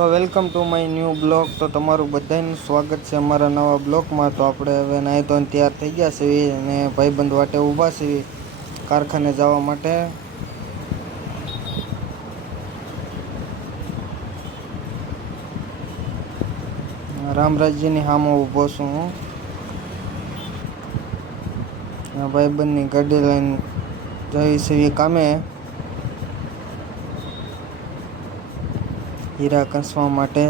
તો welcome to my new blog. તો તમારું બધાનું સ્વાગત છે અમારા નવા બ્લોગમાં. તો આપણે હવે નાહી ધોઈને તૈયાર થઈ ગયા છીએ અને ભાઈબંધ વાટે ઊભા છીએ કારખાને જવા માટે. રામરાજ્યની સામે ઊભો છું હું. ભાઈબંધની ગાડી લઈને જઈએ છીએ કામે હીરા કસવા માટે.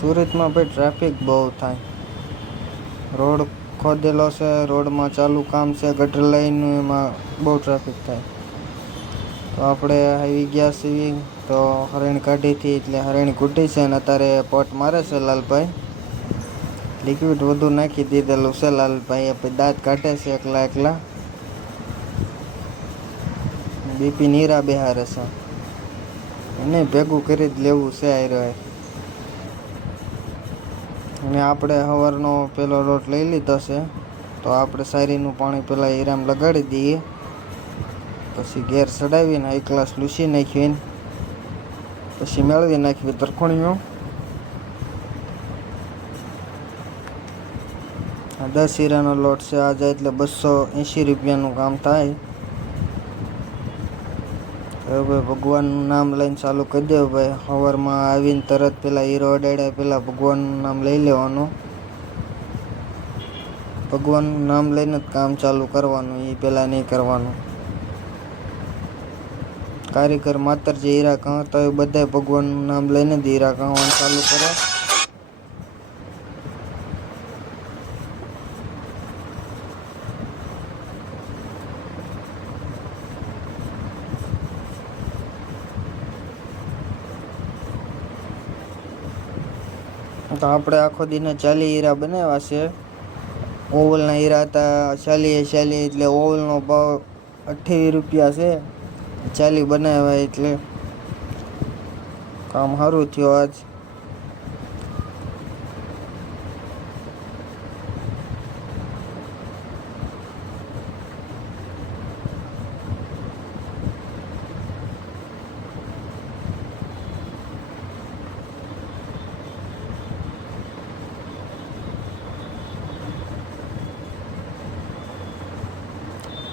સુરતમાં ભાઈ ટ્રાફિક બહુ થાય. રોડ ખોદેલો છે, રોડમાં ચાલુ કામ છે ગટર લાઈનનું, એમાં બહુ ટ્રાફિક થાય. તો આપણે આવી ગયા છીએ. તો હરણ કાઢીથી એટલે હરણ કૂટી છે અને અત્યારે પોટ મારે છે લાલભાઈ. લિક્વિડ વધુ નાખી દીધેલું છે લાલભાઈ. પછી દાંત કાઢે છે એકલા એકલા. બીપી નીરા બેહારે છે એને ભેગું કરી જ લેવું છે આયરો. અને આપણે સવારનો પેલો લોટ લઈ લીધો છે. તો આપણે સારીનું પાણી પેલા હીરામ લગાડી દઈએ, પછી ગેર ચડાવીને એક ગ્લાસ લૂસી નાખીને પછી મેળવી નાખવી તરખોણીઓ. 10 હીરાનો લોટ છે આજે, એટલે 280 રૂપિયાનું કામ થાય. હવે ભાઈ ભગવાનનું નામ લઈને ચાલુ કરી દેવું ભાઈ. સવારમાં આવીને તરત પેલા હીરો અડાડ્યા પેલા ભગવાનનું નામ લઈ લેવાનું. ભગવાનનું નામ લઈને જ કામ ચાલુ કરવાનું, એ પેલા નહીં કરવાનું. કારીગર માત્ર જે હીરા કહતા હોય બધા ભગવાનનું નામ લઈને જ હીરા કહવાનું ચાલુ કરે. તો આપણે આખો દિને 40 હીરા બનાવ્યા છે. ઓવલના હીરા હતા 40 એટલે ઓવલનો ભાવ 28 રૂપિયા છે. 40 બનાવ્યા એટલે કામ સારું થયું આજ.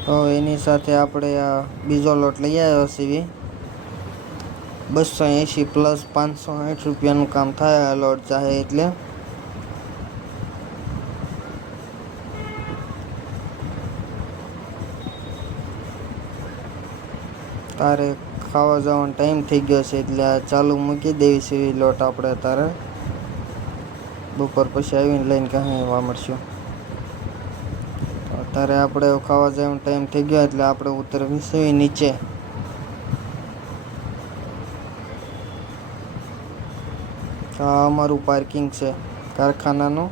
તો એની સાથે આપણે આ બીજો લોટ લઈ આવ્યો છીએ. 280 પ્લસ 560 રૂપિયાનું કામ થાય આ લોટ ચાહે એટલે. તારે ખાવા જવાનો ટાઈમ થઈ ગયો છે એટલે આ ચાલુ મૂકી દેવી છે લોટ આપણે. તારે બપોર પછી આવીને લઈને ક્યાં વામળશું. અત્યારે આપણે ખાવા જવાનો ટાઈમ થઈ ગયો એટલે આપણે ઉતરવી છે નીચે. આ અમારું પાર્કિંગ છે કારખાનાનું.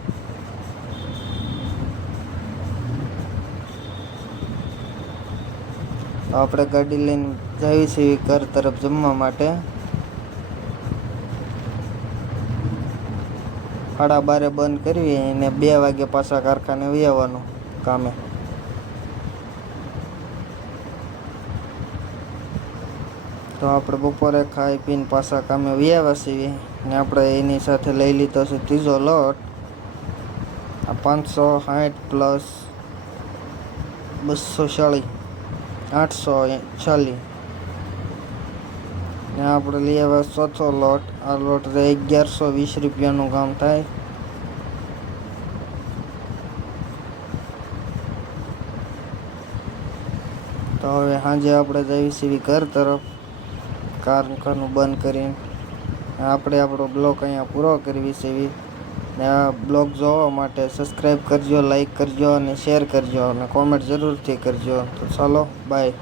આપણે ગાડી લઈને જઈએ છીએ ઘર તરફ જમવા માટે. 12:30 બંધ કરવી અને 2 વાગે પાછા કારખાને વહી આવવાનું કામે. તો આપણે બપોરે ખાઈ પીને પાછા કામે વહી આવ્યા છીએ. ને આપણે એની સાથે લઈ લીધો છે ત્રીજો લોટ. આ 560 પ્લસ 240 840. ને આપણે લઈ આવ્યા ચોથો લોટ. આ લોટ 1120 રૂપિયાનું કામ થાય. તો હવે સાંજે આપણે જઈએ છીએ ઘર તરફ કારખાનું બંધ કરીને. આપણે આપણો બ્લોગ અહીંયા પૂરો કરવી છે. ને આ બ્લોગ જોવા માટે સબસ્ક્રાઈબ કરજો, લાઈક કરજો અને શેર કરજો અને કોમેન્ટ જરૂરથી કરજો. તો ચાલો બાય.